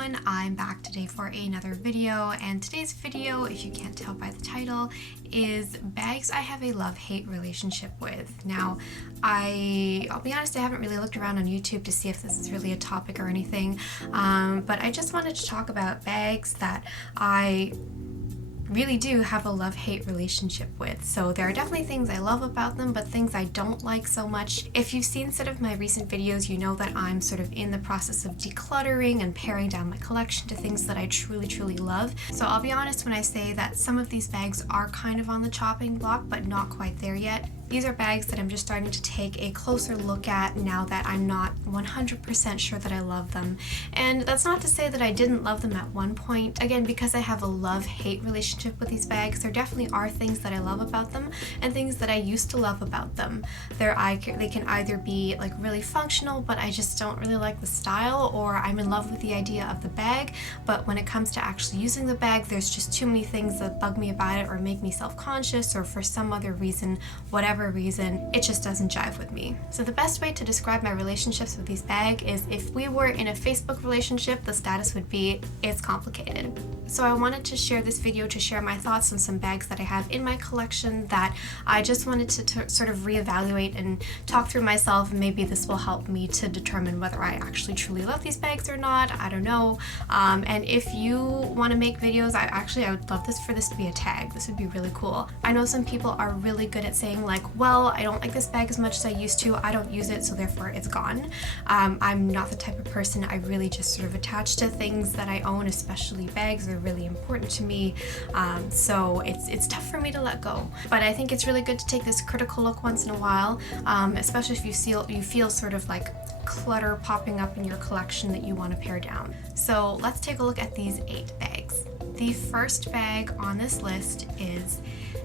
everyone, I'm back today for another video, and today's video, if you can't tell by the title, is bags I have a love-hate relationship with. Now, I'll be honest, I haven't really looked around on YouTube to see if this is really a topic or anything, but I just wanted to talk about bags that I really do have a love-hate relationship with. So there are definitely things I love about them, but things I don't like so much. If you've seen some of my recent videos, you know that I'm sort of in the process of decluttering and paring down my collection to things that I truly love. So I'll be honest when I say that some of these bags are kind of on the chopping block, but not quite there yet. These are bags that I'm just starting to take a closer look at now that I'm not 100% sure that I love them. And that's not to say that I didn't love them at one point. Again, because I have a love-hate relationship with these bags, there definitely are things that I love about them and things that I used to love about them. They can either be like really functional, but I just don't really like the style, or I'm in love with the idea of the bag, but when it comes to actually using the bag, there's just too many things that bug me about it or make me self-conscious, or for some other reason, whatever reason, it just doesn't jive with me. So the best way to describe my relationships with these bags is if we were in a Facebook relationship, the status would be, it's complicated. So I wanted to share this video to share my thoughts on some bags that I have in my collection that I just wanted to sort of reevaluate and talk through myself, and maybe this will help me to determine whether I actually truly love these bags or not. I don't know. And if you want to make videos, I would love for this to be a tag. This would be really cool. I know some people are really good at saying like, well, I don't like this bag as much as I used to. I don't use it, so therefore it's gone. I'm not the type of person. I really just sort of attach to things that I own, especially bags. They're really important to me. So it's tough for me to let go. But I think it's really good to take this critical look once in a while, especially if you feel sort of like clutter popping up in your collection that you want to pare down. So let's take a look at these 8 bags. The first bag on this list is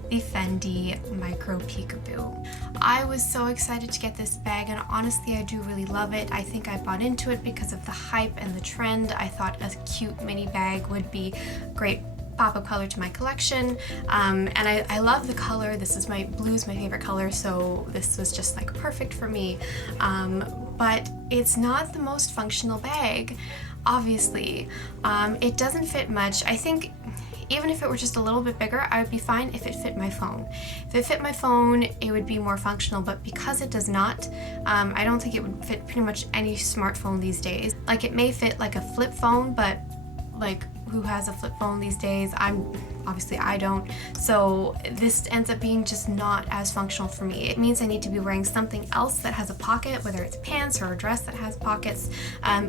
the Fendi Micro Peekaboo. I was so excited to get this bag, and honestly I do really love it. I think I bought into it because of the hype and the trend. I thought a cute mini bag would be great pop-up color to my collection, and I love the color. Blue's my favorite color, so this was just like perfect for me, but it's not the most functional bag, obviously. It doesn't fit much. I think even if it were just a little bit bigger, I would be fine if it fit my phone. If it fit my phone, it would be more functional, but because it does not, I don't think it would fit pretty much any smartphone these days. Like, it may fit like a flip phone, but like, who has a flip phone these days? Obviously I don't. So this ends up being just not as functional for me. It means I need to be wearing something else that has a pocket, whether it's pants or a dress that has pockets,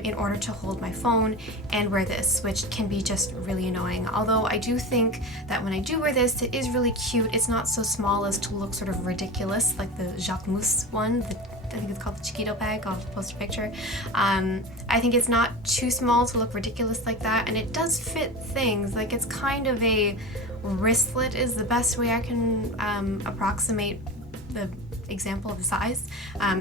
in order to hold my phone and wear this, which can be just really annoying. Although I do think that when I do wear this, it is really cute. It's not so small as to look sort of ridiculous like the Jacquemus one, I think it's called the Chiquito bag. I'll post a picture. I think it's not too small to look ridiculous like that, and it does fit things. Like, it's kind of a wristlet is the best way I can approximate the example of the size.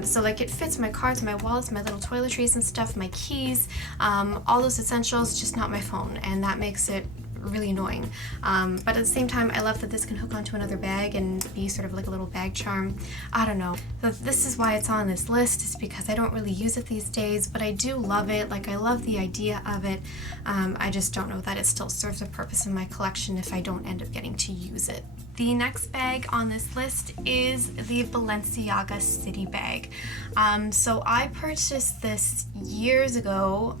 So like, it fits my cards, my wallets, my little toiletries and stuff, my keys, all those essentials, just not my phone, and that makes it really annoying. But at the same time, I love that this can hook onto another bag and be sort of like a little bag charm. I don't know. So this is why it's on this list, is because I don't really use it these days, but I do love it. Like, I love the idea of it. I just don't know that it still serves a purpose in my collection if I don't end up getting to use it. The next bag on this list is the Balenciaga City Bag. So I purchased this years ago,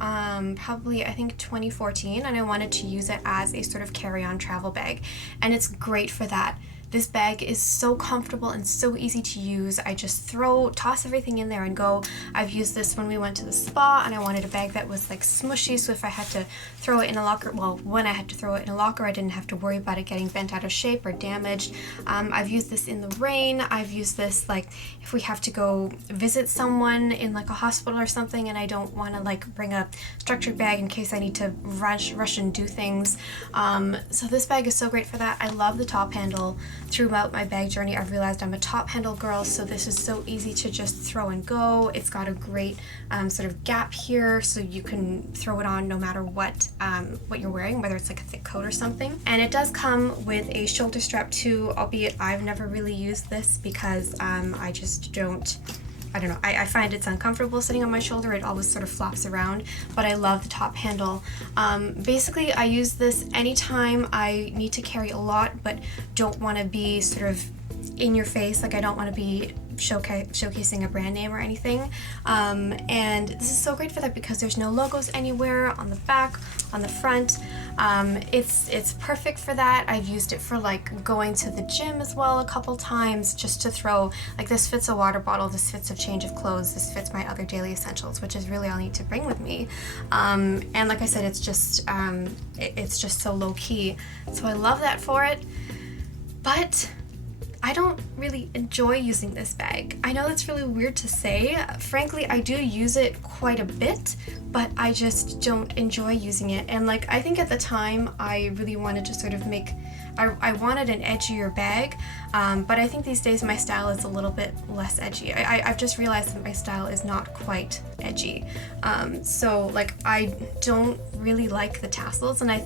probably I think 2014, and I wanted to use it as a sort of carry-on travel bag, and it's great for that. This bag is so comfortable and so easy to use. I just toss everything in there and go. I've used this when we went to the spa and I wanted a bag that was like smushy, so if I had to throw it in a locker, well, when I had to throw it in a locker, I didn't have to worry about it getting bent out of shape or damaged. I've used this in the rain. I've used this like if we have to go visit someone in like a hospital or something and I don't want to like bring a structured bag in case I need to rush and do things. So this bag is so great for that. I love the top handle. Throughout my bag journey, I've realized I'm a top handle girl, so this is so easy to just throw and go. It's got a great sort of gap here, so you can throw it on no matter what you're wearing, whether it's like a thick coat or something. And it does come with a shoulder strap too, albeit I've never really used this because I just don't I don't know, I find it's uncomfortable sitting on my shoulder. It always sort of flops around, but I love the top handle. Basically, I use this anytime I need to carry a lot, but don't want to be sort of in your face. Like, I don't want to be showcasing a brand name or anything. And this is so great for that because there's no logos anywhere on the back, on the front. It's perfect for that. I've used it for like going to the gym as well a couple times, just to throw, like, this fits a water bottle, this fits a change of clothes, this fits my other daily essentials, which is really all I need to bring with me. And like I said, it's just so low key. So I love that for it. But I don't really enjoy using this bag. I know that's really weird to say. Frankly, I do use it quite a bit, but I just don't enjoy using it. And like, I think at the time I really wanted to sort of I wanted an edgier bag, but I think these days my style is a little bit less edgy. I've just realized that my style is not quite edgy. So like, I don't really like the tassels, and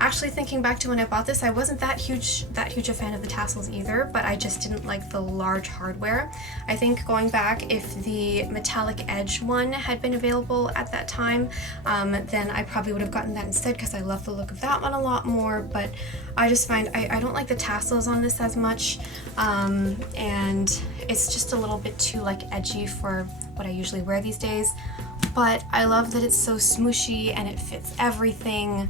actually, thinking back to when I bought this, I wasn't that huge a fan of the tassels either, but I just didn't like the large hardware. I think going back, if the metallic edge one had been available at that time, then I probably would have gotten that instead, because I love the look of that one a lot more. But I just find I don't like the tassels on this as much, and it's just a little bit too like edgy for what I usually wear these days. But I love that it's so smooshy and it fits everything.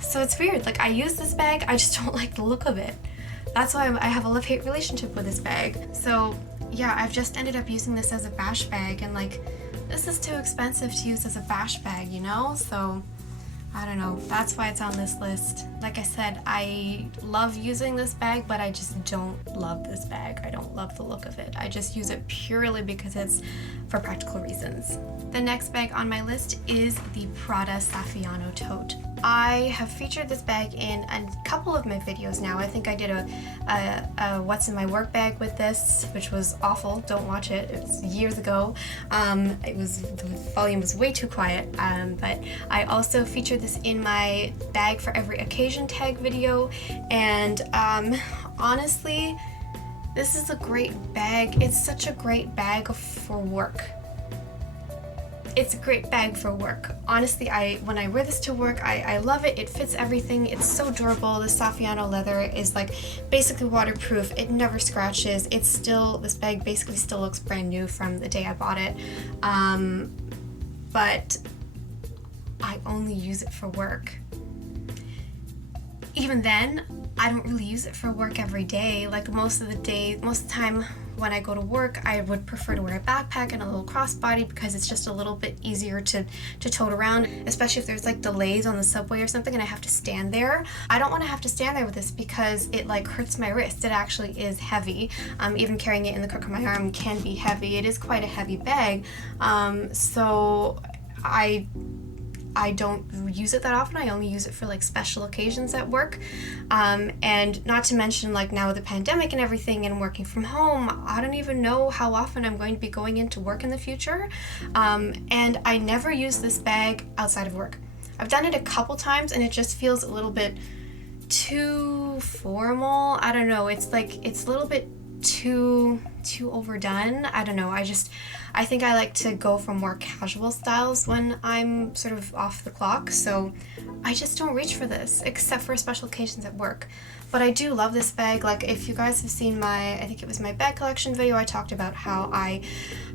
So it's weird, like, I use this bag, I just don't like the look of it. That's why I have a love-hate relationship with this bag. So yeah, I've just ended up using this as a bash bag, and like, this is too expensive to use as a bash bag, you know? So I don't know, that's why it's on this list. Like I said, I love using this bag, but I just don't love this bag. I don't love the look of it. I just use it purely because it's for practical reasons. The next bag on my list is the Prada Saffiano Tote. I have featured this bag in a couple of my videos now. I think I did a what's in my work bag with this, which was awful. Don't watch it. It was years ago. The volume was way too quiet. But I also featured this in my bag for every occasion tag video, and honestly, this is a great bag. It's such a great bag for work. It's a great bag for work. Honestly, when I wear this to work, I love it. It fits everything. It's so durable. The Saffiano leather is like basically waterproof. It never scratches. This bag basically still looks brand new from the day I bought it. But I only use it for work. Even then, I don't really use it for work every day. Like, most of the time when I go to work, I would prefer to wear a backpack and a little crossbody, because it's just a little bit easier to tote around, especially if there's like delays on the subway or something and I have to stand there. I don't want to have to stand there with this because it like hurts my wrist. It actually is heavy. Even carrying it in the crook of my arm can be heavy. It is quite a heavy bag. So I don't use it that often. I only use it for like special occasions at work. And not to mention, like, now with the pandemic and everything and working from home, I don't even know how often I'm going to be going into work in the future. And I never use this bag outside of work. I've done it a couple times and it just feels a little bit too formal. I don't know. It's like, it's a little bit too overdone. I don't know. I think I like to go for more casual styles when I'm sort of off the clock, so I just don't reach for this, except for special occasions at work. But I do love this bag. Like, if you guys have seen I think it was my bag collection video, I talked about how I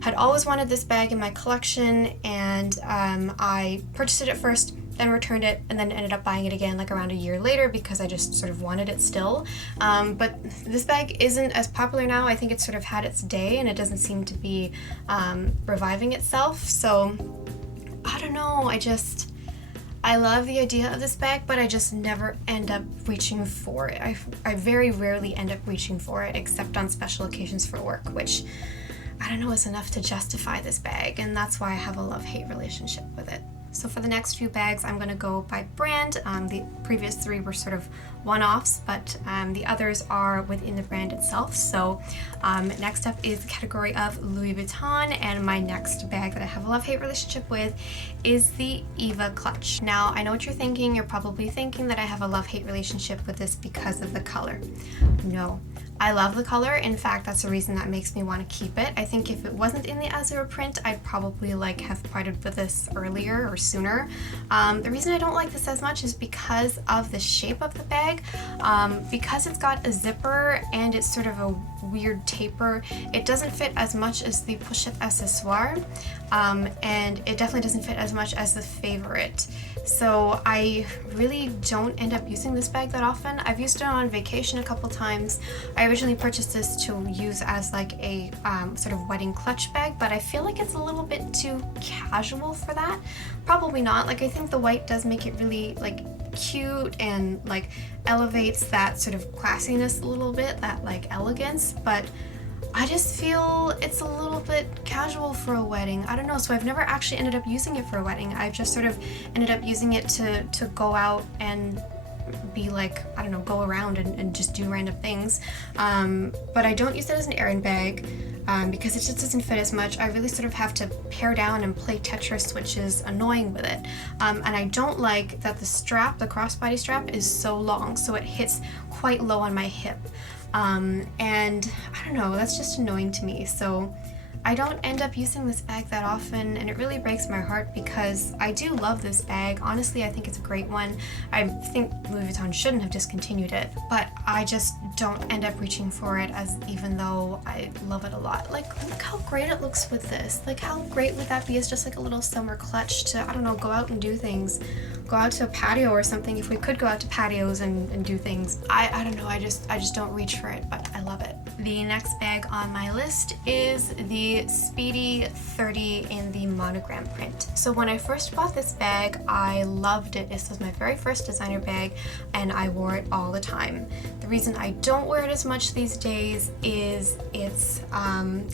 had always wanted this bag in my collection, and I purchased it at first, then returned it, and then ended up buying it again like around a year later because I just sort of wanted it still. But this bag isn't as popular now. I think it's sort of had its day and it doesn't seem to be reviving itself. So I don't know, I love the idea of this bag, but I just never end up reaching for it. I very rarely end up reaching for it, except on special occasions for work, which I don't know is enough to justify this bag, and that's why I have a love-hate relationship with it. So for the next few bags, I'm going to go by brand. The previous three were sort of one-offs, but the others are within the brand itself. So next up is the category of Louis Vuitton, and my next bag that I have a love-hate relationship with is the Eva Clutch. Now, I know what you're thinking. You're probably thinking that I have a love-hate relationship with this because of the color. No. I love the color. In fact, that's the reason that makes me want to keep it. I think if it wasn't in the Azure print, I'd probably like have parted with this earlier or sooner. The reason I don't like this as much is because of the shape of the bag. Because it's got a zipper and it's sort of a weird taper, it doesn't fit as much as the Pochette Accessoire, and it definitely doesn't fit as much as the Favorite. So I really don't end up using this bag that often. I've used it on vacation a couple times. I originally purchased this to use as like a sort of wedding clutch bag, but I feel like it's a little bit too casual for that. Probably not. Like, I think the white does make it really like cute and like elevates that sort of classiness a little bit, that like elegance, but I just feel it's a little bit casual for a wedding. I don't know, so I've never actually ended up using it for a wedding. I've just sort of ended up using it to go out and be like, I don't know, go around and just do random things. But I don't use it as an errand bag because it just doesn't fit as much. I really sort of have to pare down and play Tetris, which is annoying with it. And I don't like that the strap, the crossbody strap, is so long, so it hits quite low on my hip. And I don't know, that's just annoying to me. So I don't end up using this bag that often, and it really breaks my heart because I do love this bag. Honestly, I think it's a great one. I think Louis Vuitton shouldn't have discontinued it, but I just don't end up reaching for it, as even though I love it a lot. Like, look how great it looks with this. Like, how great would that be as just like a little summer clutch to, I don't know, go out and do things. Go out to a patio or something, if we could go out to patios and do things. I don't know, I just don't reach for it, but I love it. The next bag on my list is the Speedy 30 in the Monogram print. So when I first bought this bag, I loved it. This was my very first designer bag and I wore it all the time. The reason I don't wear it as much these days is I'm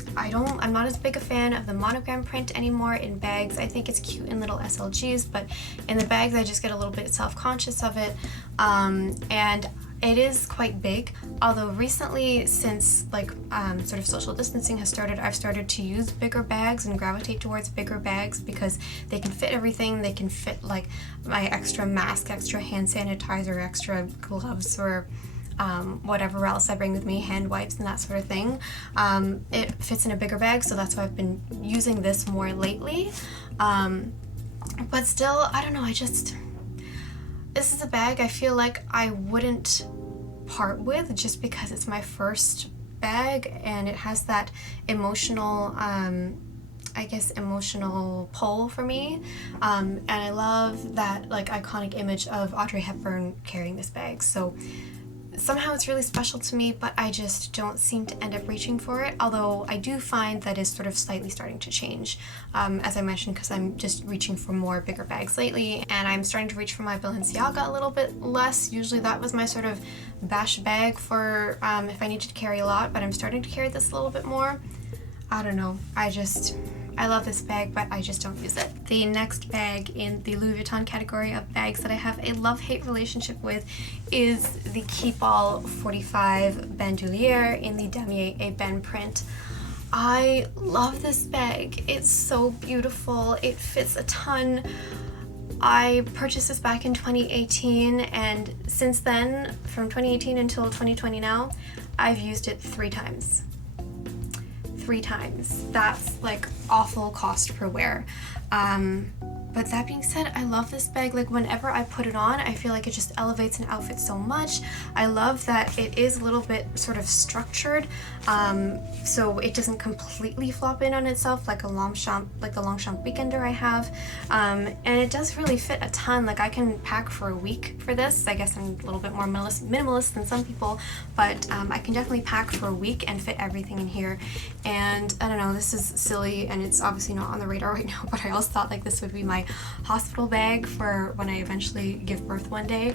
not as big a fan of the Monogram print anymore in bags. I think it's cute in little SLGs, but in the bags I just get a little bit self-conscious of it. And it is quite big, although recently, since like sort of social distancing has started, I've started to use bigger bags and gravitate towards bigger bags because they can fit everything. They can fit like my extra mask, extra hand sanitizer, extra gloves, or whatever else I bring with me, hand wipes and that sort of thing. It fits in a bigger bag, so that's why I've been using this more lately. But still, I don't know, this is a bag I feel like I wouldn't part with just because it's my first bag and it has that emotional, emotional pull for me. And I love that like iconic image of Audrey Hepburn carrying this bag. So somehow it's really special to me, but I just don't seem to end up reaching for it, although I do find that it's sort of slightly starting to change, as I mentioned, because I'm just reaching for more bigger bags lately, and I'm starting to reach for my Balenciaga a little bit less. Usually that was my sort of bash bag for if I needed to carry a lot, but I'm starting to carry this a little bit more. I don't know, I love this bag, but I just don't use it. The next bag in the Louis Vuitton category of bags that I have a love-hate relationship with is the Keepall 45 Bandolier in the Damier Ebene print. I love this bag. It's so beautiful. It fits a ton. I purchased this back in 2018, and since then, from 2018 until 2020 now, I've used it 3 times. 3 times. That's like awful cost per wear. But that being said, I love this bag. Like whenever I put it on, I feel like it just elevates an outfit so much. I love that it is a little bit sort of structured, so it doesn't completely flop in on itself like the Longchamp Weekender I have. And it does really fit a ton. Like I can pack for a week for this. I guess I'm a little bit more minimalist than some people, but I can definitely pack for a week and fit everything in here. And I don't know, this is silly and it's obviously not on the radar right now, but I also thought like this would be my hospital bag for when I eventually give birth one day,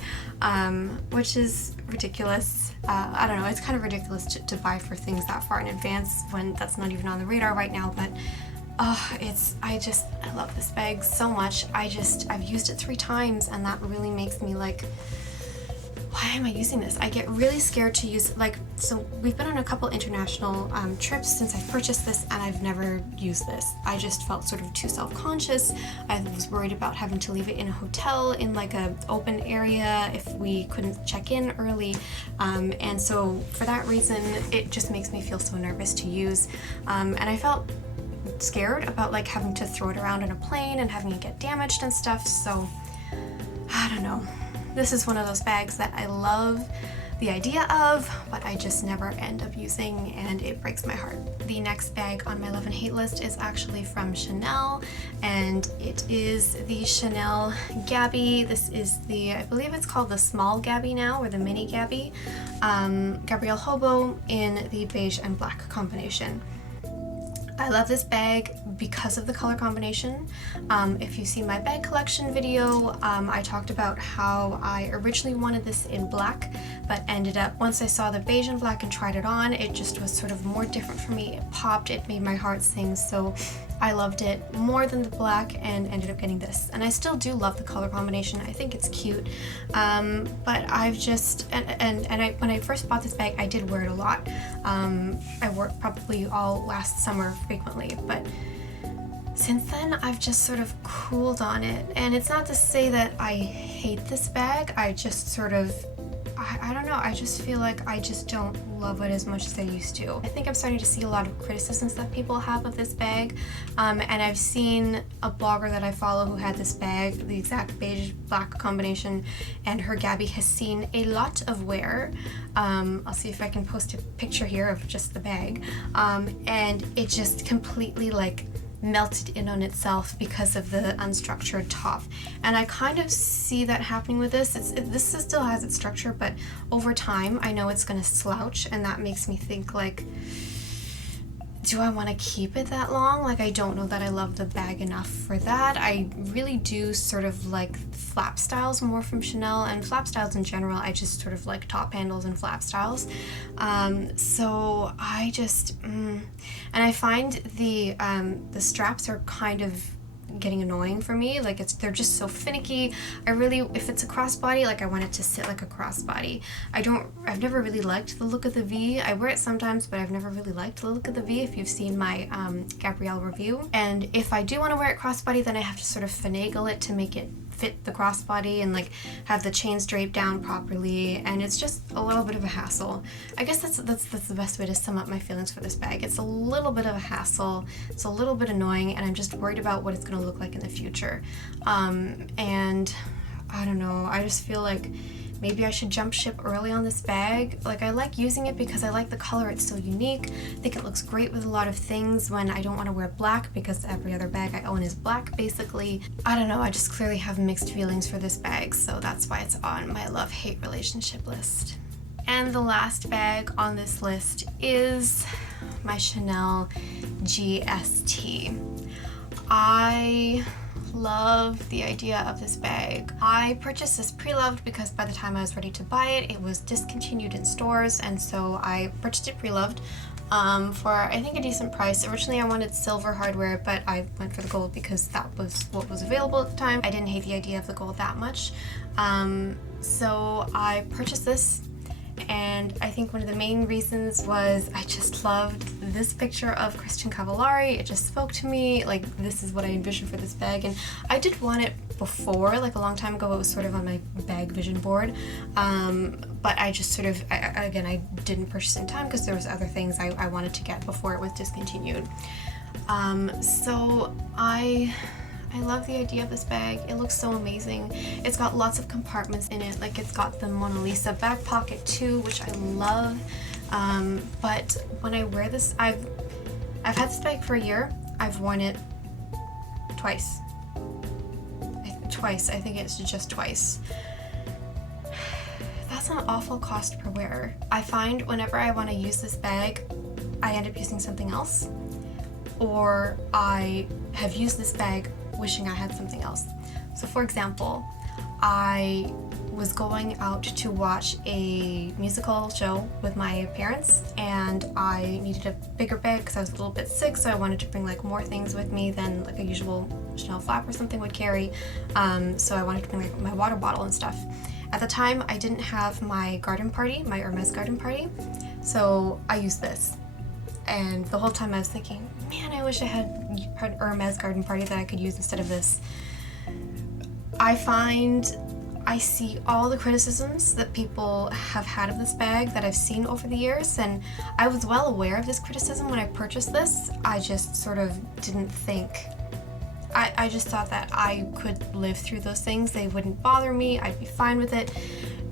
which is ridiculous. I don't know, it's kind of ridiculous to buy for things that far in advance when that's not even on the radar right now, but I love this bag so much. I've used it 3 times and that really makes me like, why why am I using this? I get really scared to use, like, so we've been on a couple international trips since I purchased this, and I've never used this. I just felt sort of too self-conscious. I was worried about having to leave it in a hotel in like a open area if we couldn't check in early, and so for that reason it just makes me feel so nervous to use, and I felt scared about like having to throw it around in a plane and having it get damaged and stuff. So I don't know. This is one of those bags that I love the idea of, but I just never end up using, and it breaks my heart. The next bag on my love and hate list is actually from Chanel, and it is the Chanel Gabby. This is the, I believe it's called the small Gabby now, or the mini Gabby. Gabrielle Hobo in the beige and black combination. I love this bag because of the color combination. If you see my bag collection video, I talked about how I originally wanted this in black, but ended up, once I saw the beige and black and tried it on, it just was sort of more different for me. It popped, it made my heart sing, so I loved it more than the black and ended up getting this. And I still do love the color combination. I think it's cute, but I've just, when I first bought this bag, I did wear it a lot. I wore it probably all last summer frequently, but since then I've just sort of cooled on it. And it's not to say that I hate this bag, I just sort of, I don't know, I just feel like I just don't love it as much as I used to. I think I'm starting to see a lot of criticisms that people have of this bag, and I've seen a blogger that I follow who had this bag, the exact beige black combination, and her Gabby has seen a lot of wear. I'll see if I can post a picture here of just the bag, and it just completely like melted in on itself because of the unstructured top. And I kind of see that happening with this. This still has its structure, but over time I know it's going to slouch, and that makes me think like, do I want to keep it that long? Like, I don't know that I love the bag enough for that. I really do sort of like flap styles more from Chanel, and flap styles in general, I just sort of like top handles and flap styles. So I just, and I find the straps are kind of getting annoying for me. Like, they're just so finicky. I really, if it's a crossbody, like I want it to sit like a crossbody. I've never really liked the look of the V. I wear it sometimes, but I've never really liked the look of the V, if you've seen my Gabrielle review. And if I do want to wear it crossbody, then I have to sort of finagle it to make it fit the crossbody and like have the chains draped down properly, and it's just a little bit of a hassle. I guess that's the best way to sum up my feelings for this bag. It's a little bit of a hassle, it's a little bit annoying, and I'm just worried about what it's going to look like in the future. And I don't know, I just feel like maybe I should jump ship early on this bag. Like, I like using it because I like the color, it's so unique. I think it looks great with a lot of things when I don't want to wear black, because every other bag I own is black basically. I don't know, I just clearly have mixed feelings for this bag, so that's why it's on my love-hate relationship list. And the last bag on this list is my Chanel GST. I love the idea of this bag. I purchased this pre-loved because by the time I was ready to buy it, it was discontinued in stores, and so I purchased it pre-loved for I think a decent price. Originally I wanted silver hardware, but I went for the gold because that was what was available at the time. I didn't hate the idea of the gold that much, so I purchased this. And I think one of the main reasons was I just loved this picture of Christian Cavallari. It just spoke to me, like, this is what I envisioned for this bag. And I did want it before, like a long time ago. It was sort of on my bag vision board, but I just sort of, again, I didn't purchase in time because there was other things I wanted to get before it was discontinued. So I love the idea of this bag. It looks so amazing. It's got lots of compartments in it. Like, it's got the Mona Lisa back pocket too, which I love. But when I wear this, I've had this bag for a year. I've worn it twice. I think it's just twice. That's an awful cost per wear. I find whenever I want to use this bag, I end up using something else, or I have used this bag wishing I had something else. So for example, I was going out to watch a musical show with my parents, and I needed a bigger bag because I was a little bit sick, so I wanted to bring like more things with me than like a usual Chanel flap or something would carry. So I wanted to bring like my water bottle and stuff. At the time, I didn't have my garden party, my Hermes garden party, so I used this. And the whole time I was thinking, man, I wish I had an Hermes garden party that I could use instead of this. I see all the criticisms that people have had of this bag that I've seen over the years, and I was well aware of this criticism when I purchased this. I just sort of didn't think, I just thought that I could live through those things. They wouldn't bother me, I'd be fine with it.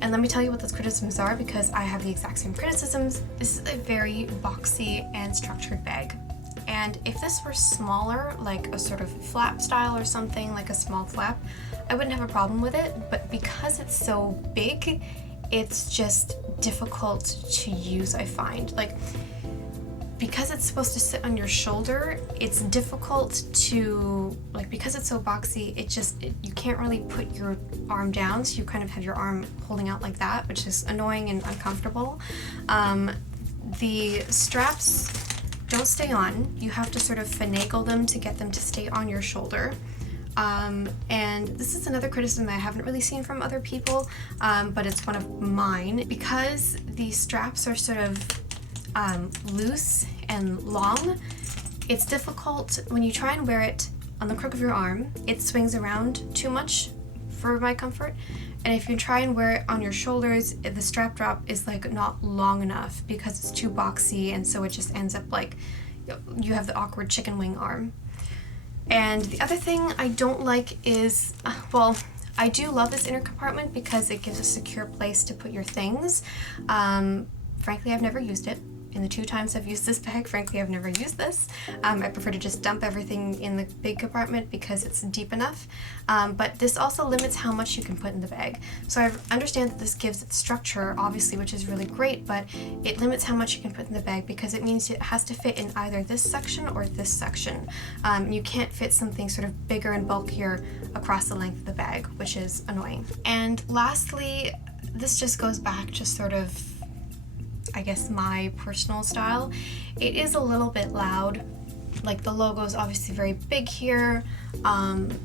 And let me tell you what those criticisms are, because I have the exact same criticisms. This is a very boxy and structured bag. And if this were smaller, like a sort of flap style or something, like a small flap, I wouldn't have a problem with it. But because it's so big, it's just difficult to use, I find. Like, because it's supposed to sit on your shoulder, it's difficult to, like, because it's so boxy, you can't really put your arm down, so you kind of have your arm holding out like that, which is annoying and uncomfortable. The straps don't stay on. You have to sort of finagle them to get them to stay on your shoulder. And this is another criticism I haven't really seen from other people, but it's one of mine. Because the straps are sort of loose and long, it's difficult when you try and wear it on the crook of your arm. It swings around too much for my comfort. And if you try and wear it on your shoulders, the strap drop is like not long enough because it's too boxy, and so it just ends up like you have the awkward chicken wing arm. And the other thing I don't like is, well, I do love this inner compartment because it gives a secure place to put your things. Frankly, I've never used it. In the 2 times I've used this bag, frankly, I've never used this. I prefer to just dump everything in the big compartment because it's deep enough. But this also limits how much you can put in the bag. So I understand that this gives it structure, obviously, which is really great, but it limits how much you can put in the bag because it means it has to fit in either this section or this section. You can't fit something sort of bigger and bulkier across the length of the bag, which is annoying. And lastly, this just goes back to sort of, I guess, my personal style. It is a little bit loud. Like, the logo is obviously very big here,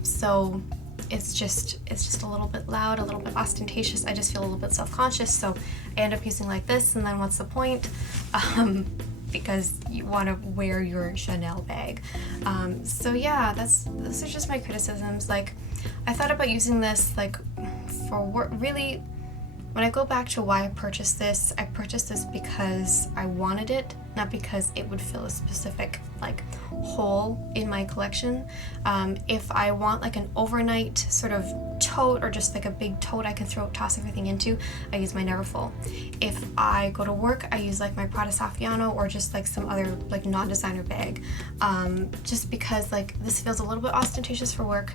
so it's just a little bit loud, a little bit ostentatious. I just feel a little bit self-conscious, so I end up using like this, and then what's the point? Because you want to wear your Chanel bag. So yeah, those are just my criticisms. Like, I thought about using this like for work. Really, when I go back to why I purchased this because I wanted it, not because it would fill a specific like hole in my collection. If I want like an overnight sort of tote or just like a big tote I can toss everything into, I use my Neverfull. If I go to work, I use like my Prada Saffiano or just like some other like non-designer bag. Just because like this feels a little bit ostentatious for work.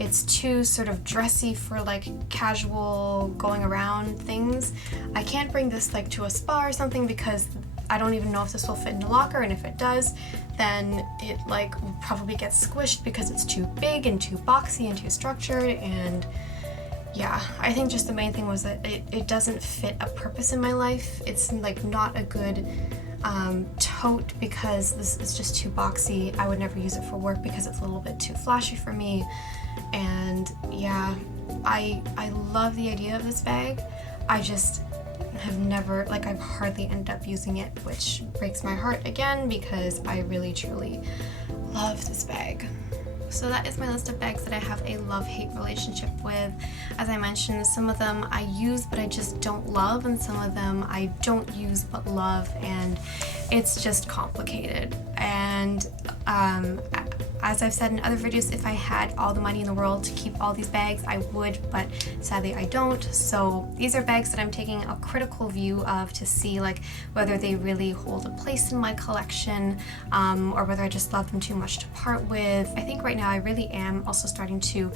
It's too sort of dressy for like casual going around things. I can't bring this like to a spa or something because I don't even know if this will fit in the locker, and if it does, then it like will probably get squished because it's too big and too boxy and too structured. And yeah, I think just the main thing was that it doesn't fit a purpose in my life. It's like not a good tote because this is just too boxy. I would never use it for work because it's a little bit too flashy for me. And yeah, I love the idea of this bag. I just have never, like, I've hardly ended up using it, which breaks my heart again because I really truly love this bag. So that is my list of bags that I have a love-hate relationship with. As I mentioned, some of them I use but I just don't love, and some of them I don't use but love, and it's just complicated. And as I've said in other videos, if I had all the money in the world to keep all these bags, I would, but sadly I don't. So these are bags that I'm taking a critical view of to see like whether they really hold a place in my collection, or whether I just love them too much to part with. I think right now I really am also starting to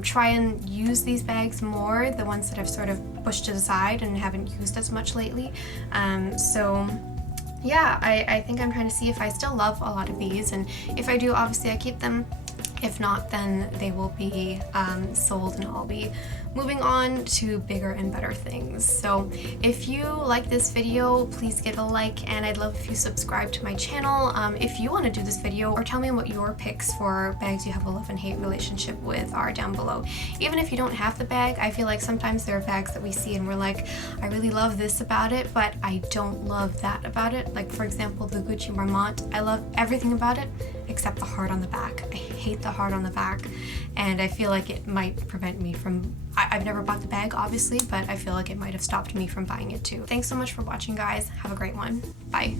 try and use these bags more, the ones that I've sort of pushed to the side and haven't used as much lately. So yeah, I think I'm trying to see if I still love a lot of these, and if I do, obviously I keep them. If not, then they will be sold, and I'll be moving on to bigger and better things. So if you like this video, please give it a like, and I'd love if you subscribe to my channel. If you want to do this video, or tell me what your picks for bags you have a love and hate relationship with are down below. Even if you don't have the bag, I feel like sometimes there are bags that we see and we're like, I really love this about it, but I don't love that about it. Like, for example, the Gucci Marmont. I love everything about it except the heart on the back. I hate the heart on the back, and I feel like it might prevent me from, I've never bought the bag obviously, but I feel like it might have stopped me from buying it too. Thanks so much for watching, guys. Have a great one. Bye.